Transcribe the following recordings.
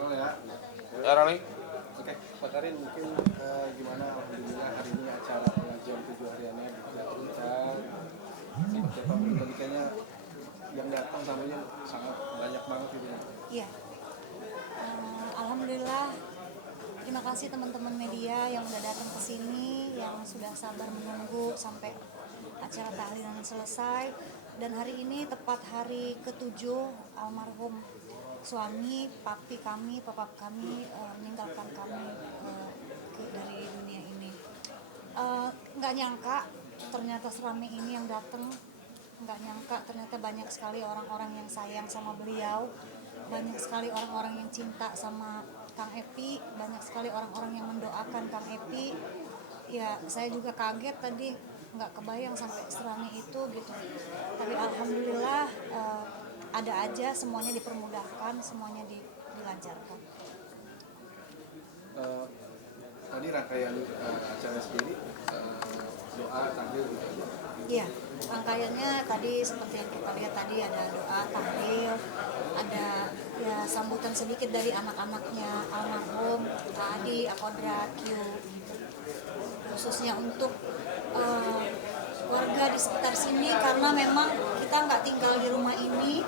Oh ya. Ya Roni. Oke, Pak Karin mungkin gimana alhamdulillah hari ini acara pengajian 7 hariannya dilakukan. Seperti apa tadi kayaknya yang datang tamunya sangat banyak banget gitu ya. Iya, alhamdulillah. Terima kasih teman-teman media yang udah datang ke sini, yang sudah sabar menunggu sampai acara tahlilan selesai. Dan hari ini tepat hari ke-7 almarhum suami, papi kami, papa kami meninggalkan kami dari dunia ini. Nggak nyangka ternyata seramai ini yang datang. Nggak nyangka ternyata banyak sekali orang-orang yang sayang sama beliau, banyak sekali orang-orang yang cinta sama Kang Epi, banyak sekali orang-orang yang mendoakan Kang Epi. Ya saya juga kaget tadi, nggak kebayang sampai seramai itu gitu. Tapi alhamdulillah ada aja, semuanya dipermudahkan, semuanya dilancarkan. Tadi rangkaian acara sendiri doa tahlil gitu. Iya, rangkaiannya tadi seperti yang kita lihat tadi, ada doa, tahlil, ada ya sambutan sedikit dari anak-anaknya almarhum, Adi, Akodra, Q, khususnya untuk warga di sekitar sini, karena memang kita nggak tinggal di rumah ini.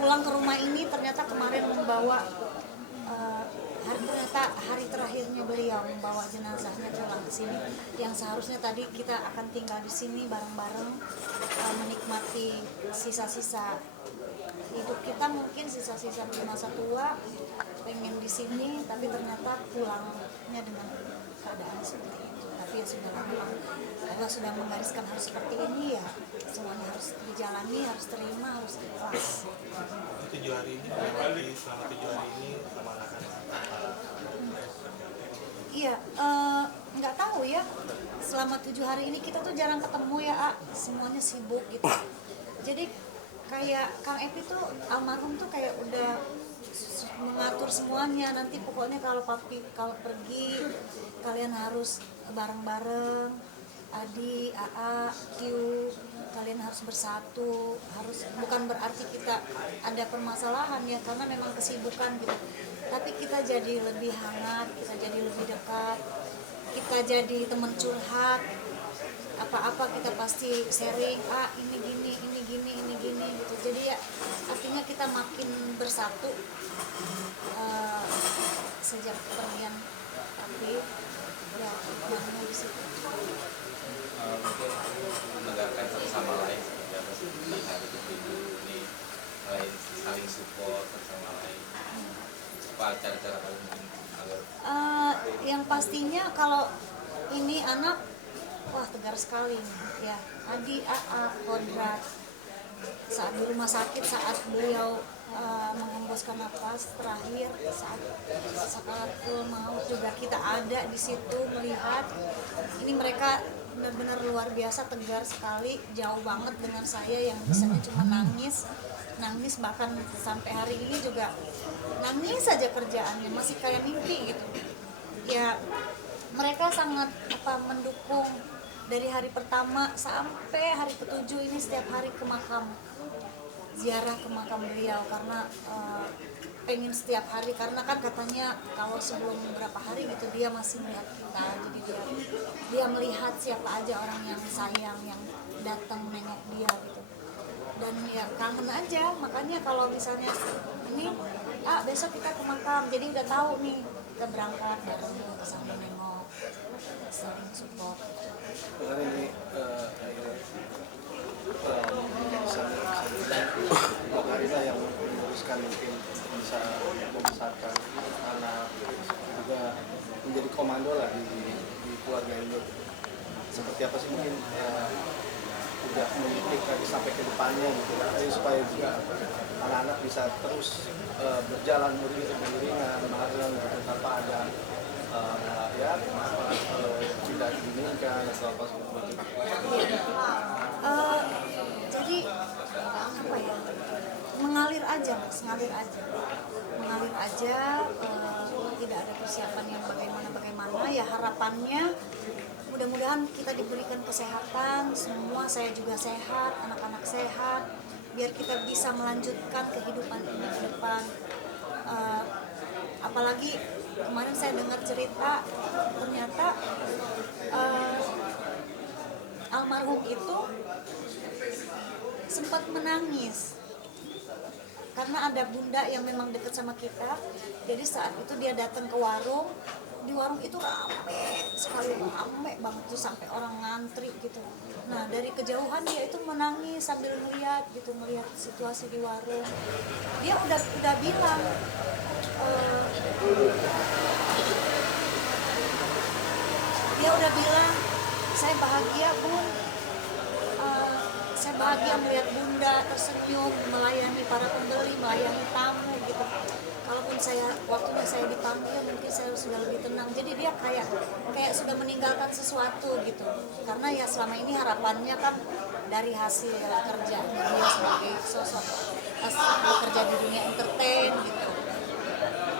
Pulang ke rumah ini ternyata kemarin membawa ternyata hari terakhirnya beliau, membawa jenazahnya pulang ke sini, yang seharusnya tadi kita akan tinggal di sini bareng-bareng menikmati sisa-sisa hidup kita, mungkin sisa-sisa di masa tua, pengen di sini, tapi ternyata pulangnya dengan keadaan seperti itu. Tapi ya sudah lama, Allah sudah menggariskan harus seperti ini, ya semuanya harus dijalani, harus terima, harus ikhlas. 7 hari ini melewati, selama 7 hari ini sama anak-anak. Iya, nggak tahu ya. Selama 7 hari ini kita tuh jarang ketemu ya, semuanya sibuk gitu. Jadi kayak Kang Epi tuh almarhum tuh kayak udah mengatur semuanya. Nanti pokoknya kalau papi kalau pergi kalian harus bareng-bareng. Adi, AA, Q, kalian harus bersatu, harus, bukan berarti kita ada permasalahan ya, karena memang kesibukan gitu. Tapi kita jadi lebih hangat, kita jadi lebih dekat, kita jadi teman curhat, apa-apa kita pasti sharing, ini gini, ini gini, ini gini gitu. Jadi ya artinya kita makin bersatu sejak kepergian papi, ya makanya di situ. Mungkin menegakkan satu sama lain seperti apa sih di hari ke-7 ini, selain saling support satu sama lain, apa cara-cara paling mungkin agar Yang pastinya kalau ini anak, wah tegar sekali nih, ya Adi, AA, Kodrat, saat di rumah sakit, saat beliau menghembuskan nafas terakhir, saat sakaratul maut juga kita ada di situ melihat. Ini mereka benar-benar luar biasa, tegar sekali, jauh banget dengan saya yang bisanya cuma nangis, bahkan sampai hari ini juga nangis saja kerjaannya, masih kayak mimpi gitu. Ya mereka sangat mendukung dari hari pertama sampai hari ke-7 ini, setiap hari ke makam, ziarah ke makam beliau, karena pengen setiap hari, karena kan katanya kalau sebelum beberapa hari gitu dia masih melihat kita, jadi dia melihat siapa aja orang yang sayang, yang datang nengok dia gitu. Dan ya kangen aja, makanya kalau misalnya ini besok kita ke makam, jadi udah tahu nih kita berangkat bareng ke sana nengok, saling support. Karena ini Mbak Karina yang meneruskan, mungkin bisa membesarkan anak, juga menjadi komando lah di keluarga ini. Seperti apa sih mungkin udah menitik lagi sampai ke depannya gitu, supaya juga anak-anak bisa terus berjalan beriringan bareng gitu, tanpa ada tidak diinginkan atau apa seperti itu. Jadi mengalir aja, tidak ada persiapan yang bagaimana. Ya harapannya mudah-mudahan kita diberikan kesehatan semua, saya juga sehat, anak-anak sehat, biar kita bisa melanjutkan kehidupan ini ke depan. Eh, Apalagi kemarin saya dengar cerita ternyata almarhum itu sempat menangis karena ada bunda yang memang dekat sama kita. Jadi saat itu dia datang ke warung, di warung itu rame sekali, rame banget tuh sampai orang ngantri gitu. Nah dari kejauhan dia itu menangis sambil melihat gitu, melihat situasi di warung. Dia udah bilang saya bahagia bun, saya bahagia melihat bunda tersenyum melayani para pembeli, melayani tamu gitu. Kalaupun waktunya saya dipanggil mungkin saya sudah lebih tenang. Jadi dia kayak sudah meninggalkan sesuatu gitu. Karena ya selama ini harapannya kan dari hasil kerjanya dia sebagai sosok bekerja di dunia entertain gitu,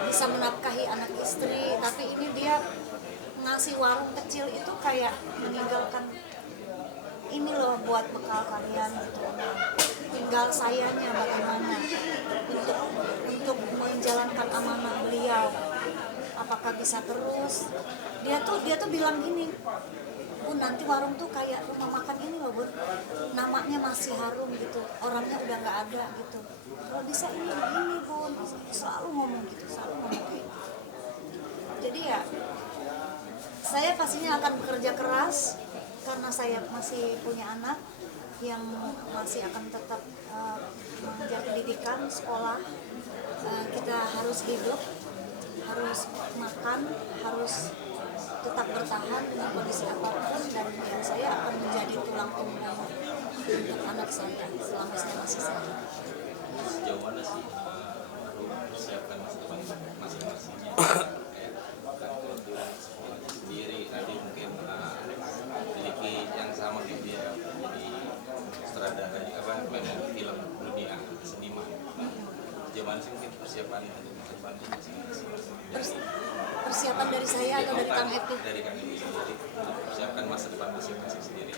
bisa menafkahi anak istri. Tapi ini dia ngasih warung kecil itu kayak meninggalkan ini loh buat bekal kalian gitu. Tinggal sayanya bagaimana untuk menjalankan amanah beliau. Apakah bisa terus? Dia tuh bilang gini, Bun, nanti warung tuh kayak rumah makan ini loh Bun, namanya masih harum gitu, orangnya udah nggak ada gitu. Kalau bisa ini begini Bun, selalu ngomong gitu. Jadi ya saya pastinya akan bekerja keras karena saya masih punya anak yang masih akan tetap mengejar pendidikan, sekolah. Kita harus hidup, harus makan, harus tetap bertahan dengan kondisi apapun, dan ya, saya akan menjadi tulang punggung untuk anak saya selama saya masih sehat. Sejauh mana sih persiapkan masa depan masing-masingnya? Kalau sekolahnya sendiri, tadi mungkin memiliki yang sama dengan dia, jadi sutradara main film dunia seniman. Sejauh mana sih mungkin persiapan untuk masa depan masing-masing? Persiapan dari saya atau dari Kang Epi? Dari Kang Epi sendiri, persiapkan masa depan masing-masing sendiri.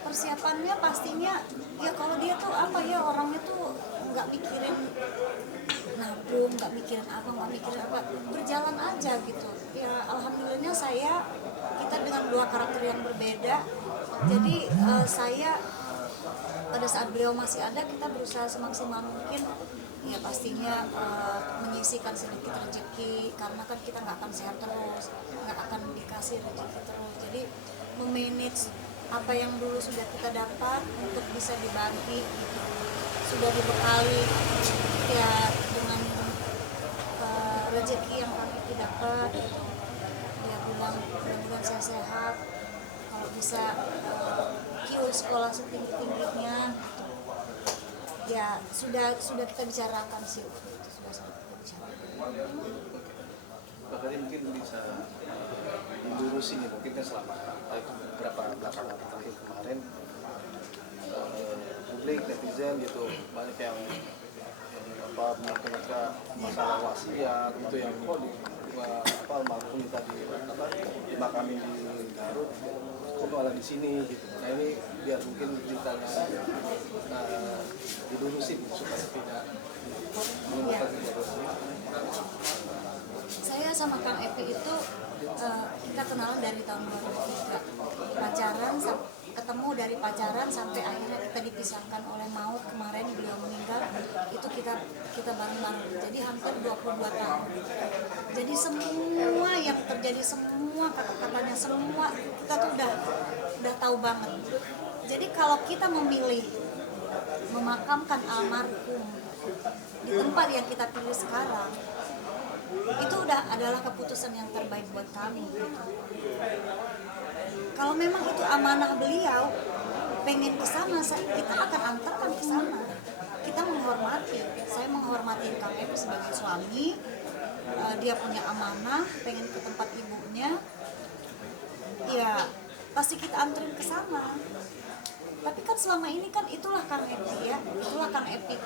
Persiapannya pastinya ya kalau dia tuh apa ya, orangnya tuh nggak mikirin nabung, nggak mikirin apa, berjalan aja gitu. Ya alhamdulillahnya kita dengan dua karakter yang berbeda. Jadi saya pada saat beliau masih ada, kita berusaha semaksimal mungkin ya pastinya menyisihkan sedikit rezeki, karena kan kita nggak akan sehat terus, nggak akan dikasih rezeki terus. Jadi memanage apa yang dulu sudah kita dapat untuk bisa dibagi gitu. Sudah dibekali ya dengan rezeki yang kami dapat gitu. Dia bilang mudah-mudahan saya sehat, kalau bisa sekolah setinggi-tingginya gitu. Ya sudah kita bicarakan sih, sudah kita bicarakan. Berarti mungkin bisa dilurusin ya, mungkin kan selama beberapa belakangan terakhir kemarin publik, netizen gitu banyak yang mereka masalah wasiat itu yang kok almarhum minta dimakamin di Garut, kok malah di sini gitu. Nah ini biar mungkin ceritanya dilurusin supaya tidak menimbulkan kejadian. Saya sama Kang Epi itu kita kenalan dari tahun 2003, pacaran, ketemu dari pacaran sampai akhirnya kita dipisahkan oleh maut. Kemarin beliau meninggal, itu kita bareng-bareng, jadi hampir 22 tahun. Jadi semua yang terjadi, semua kata-katanya, semua kita tuh udah tahu banget. Jadi kalau kita memilih memakamkan almarhum di tempat yang kita pilih sekarang, itu udah adalah keputusan yang terbaik buat kami. Kalau memang itu amanah beliau, pengen ke sana, kita akan antarkan ke sana. Kita menghormati, saya menghormati Kang Epi sebagai suami. Dia punya amanah, pengen ke tempat ibunya, ya pasti kita anterin ke sana. Tapi kan selama ini kan itulah Kang Epi ya, itulah Kang Epi.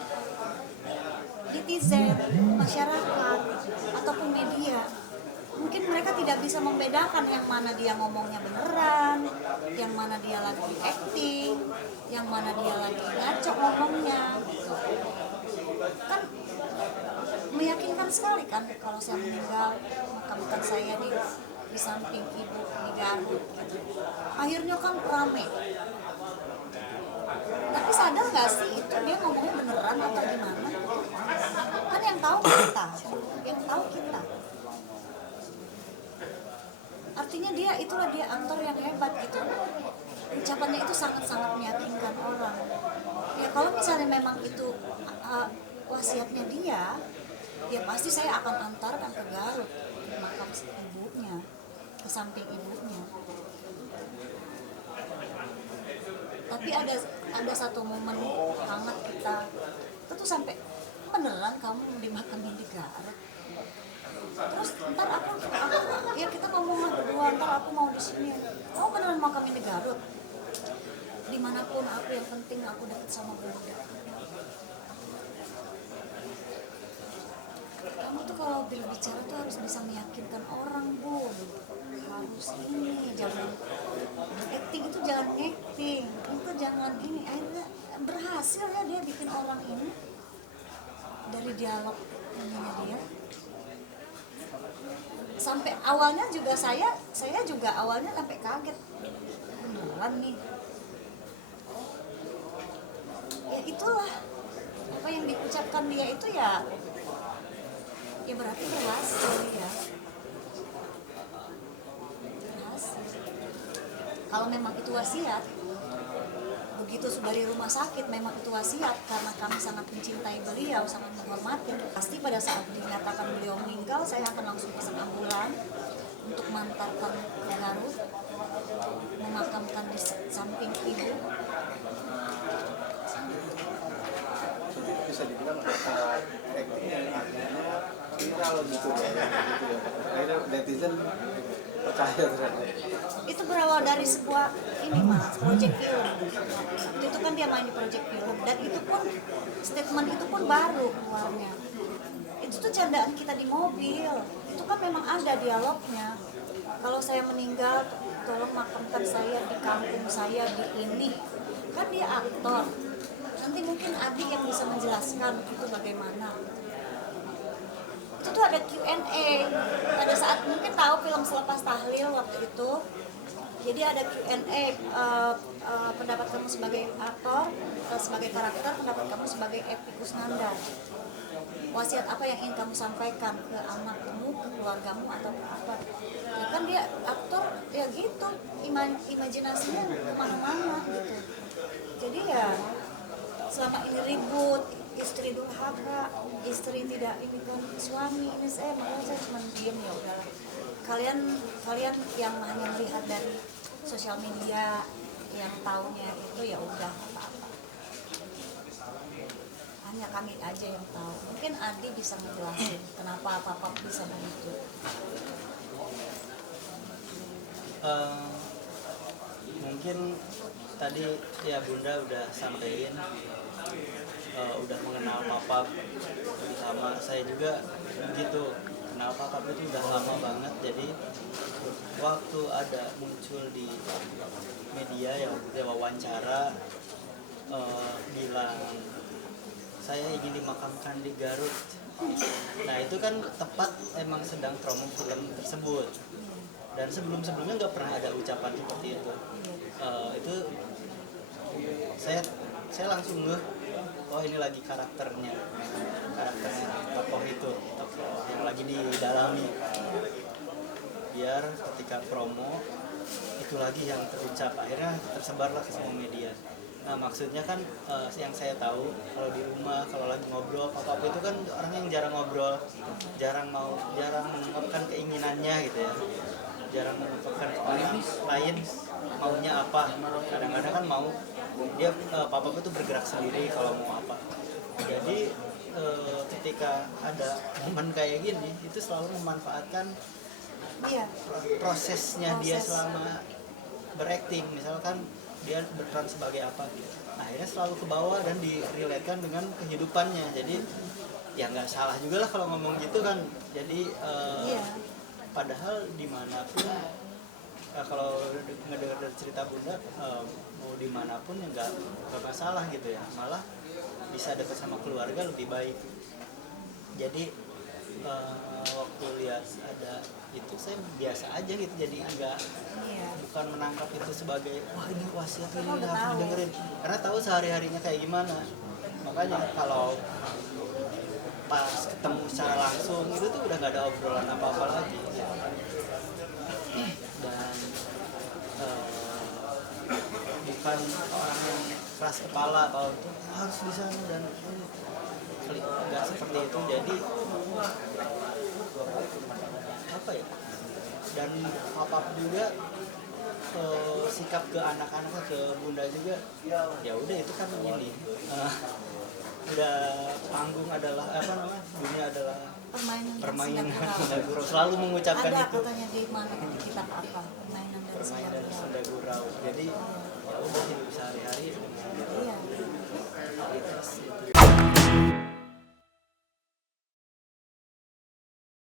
Netizen, masyarakat, ataupun media mungkin mereka tidak bisa membedakan yang mana dia ngomongnya beneran, yang mana dia lagi acting, yang mana dia lagi ngaco ngomongnya. Kan meyakinkan sekali kan kalau saya meninggal, makamkan saya di samping ibu di Garut gitu. Akhirnya kan rame. Tapi sadar nggak sih itu dia ngomongnya beneran atau gimana? Kan yang tahu kita, yang tahu kita. Artinya itulah dia aktor yang hebat gitu. Ucapannya itu sangat-sangat meyakinkan orang. Ya kalau misalnya memang itu wasiatnya dia, ya pasti saya akan antarkan ke Garut, ke makam ibunya, ke samping ibunya. Tapi ada satu momen hangat kita, itu tuh sampai beneran kamu dimakamin di Garut. Terus ntar aku ya kita ngomong berdua, ntar aku mau di sini. Kamu beneran makamin di Garut? Dimanapun aku, yang penting aku deket sama Bunda. Kamu tuh kalau berbicara tuh harus bisa meyakinkan orang, Bu. Harus ini, jangan acting itu jangan acting, itu jangan ini. Akhirnya berhasil ya dia bikin orang ini dari dialog ininya dia. Sampai awalnya juga saya juga awalnya sampai kaget, beneran nih. Ya itulah apa yang diucapkan dia itu ya berarti berhasil ya. Berhasil. Kalau memang itu wasiat, begitu dari rumah sakit memang itu wasiat karena kami sangat mencintai beliau, sangat menghormati. Pasti pada saat dinyatakan beliau meninggal, saya akan langsung pesan ambulan untuk mengantarkan ke Garut, memakamkan di samping ibu. Bisa dibilang acting yang akhirnya viral gitu ya. Akhirnya netizen percaya terhadap Itu berawal dari sebuah ini Mas, project film. Itu kan dia main di project film dan itu pun statement itu pun baru keluarnya. Itu tuh candaan kita di mobil. Itu kan memang ada dialognya. Kalau saya meninggal, tolong makamkan saya di kampung saya di ini. Kan dia aktor. Nanti mungkin adik yang bisa menjelaskan itu bagaimana. Itu tuh ada Q&A pada saat mungkin tahu film Selepas Tahlil waktu itu. Jadi ada Q&A, pendapat kamu sebagai aktor, sebagai karakter, pendapat kamu sebagai Epy Kusnandar. Wasiat apa yang ingin kamu sampaikan ke anakmu, ke keluargamu atau ke apa? Ya kan dia aktor ya gitu, imajinasinya kemana-mana gitu. Jadi ya selama ini ribut, istri durhaka, istri tidak ini kan suami ini saya cuma diem ya udahlah. Kalian yang hanya melihat dari sosial media yang taunya itu ya udah apa-apa. Hanya kami aja yang tahu. Mungkin Adi bisa ngejelasin kenapa apa-apa bisa begitu. Mungkin tadi ya Bunda udah sampein, udah mengenal Papa sama saya juga begitu. Kenal Papa itu udah lama banget, jadi waktu ada muncul di media yang wawancara bilang saya ingin dimakamkan di Garut. Nah itu kan tepat emang sedang promo film tersebut. Dan sebelumnya nggak pernah ada ucapan seperti itu. Itu saya langsung ngeh, oh ini lagi karakternya tokoh itu, tokoh yang lagi didalami. Biar ketika promo itu lagi yang terucap, akhirnya tersebarlah ke semua media. Nah maksudnya kan yang saya tahu kalau di rumah kalau lagi ngobrol Papa itu kan orang yang jarang ngobrol, jarang mengungkapkan keinginannya gitu ya, jarang mengungkapkan ke orang lain maunya apa. Kadang-kadang kan mau dia Papa itu bergerak sendiri kalau mau apa. Jadi ketika ada momen kayak gini itu selalu memanfaatkan prosesnya dia selama berakting. Misalkan dia berperan sebagai apa gitu. Nah, akhirnya selalu ke bawah dan direlatekan dengan kehidupannya. Jadi ya nggak salah juga lah kalau ngomong gitu kan. Jadi padahal dimanapun kalau ngedengar dari cerita bunda mau dimanapun ya nggak masalah gitu ya, malah bisa dekat sama keluarga lebih baik. Jadi waktu lihat ada itu saya biasa aja gitu, jadi Iya. bukan menangkap itu sebagai wah ini wasiat ini Karena udah harus tahu. didengerin, karena tahu sehari-harinya kayak gimana. Makanya kalau pas ketemu secara langsung itu tuh udah nggak ada obrolan apa-apa lagi. Dan bukan orang yang keras kepala kalau itu harus di sana dan ini nggak seperti itu. Jadi apa ya, dan apa juga sikap ke anak-anaknya, ke bunda juga ya udah itu kan ini udah panggung adalah apa namanya, dunia adalah permainan senda gurau, selalu mengucapkan Ada itu, katanya di mana kitab apa permainan dan permainan senda senda gurau. Jadi ya udah hidup sehari-hari dengan Iya. realitas itu.